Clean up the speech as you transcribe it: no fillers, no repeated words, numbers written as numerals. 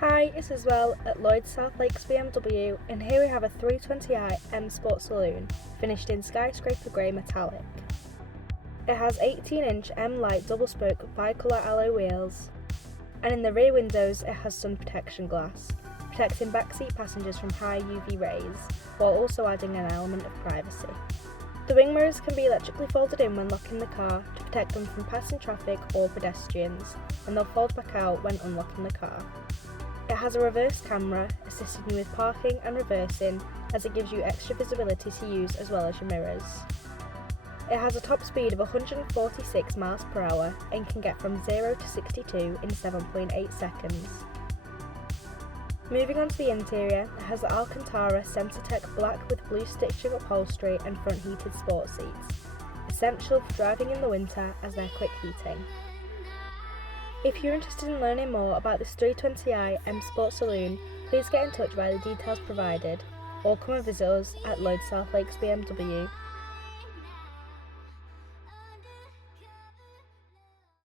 Hi, it's Isabel at Lloyd South Lakes BMW, and here we have a 320i M Sport Saloon, finished in Skyscraper Grey Metallic. It has 18-inch M Light double-spoke bicolour alloy wheels, and in the rear windows it has sun protection glass, protecting backseat passengers from high UV rays, while also adding an element of privacy. The wing mirrors can be electrically folded in when locking the car to protect them from passing traffic or pedestrians, and they'll fold back out when unlocking the car. It has a reverse camera, assisting you with parking and reversing, as it gives you extra visibility to use as well as your mirrors. It has a top speed of 146 miles per hour and can get from 0 to 62 in 7.8 seconds. Moving on to the interior, it has the Alcantara Sensatec Black with blue stitching upholstery and front heated sport seats, essential for driving in the winter as they're quick heating. If you're interested in learning more about this 320i M Sport Saloon, please get in touch via the details provided, or come and visit us at Lloyd South Lakes BMW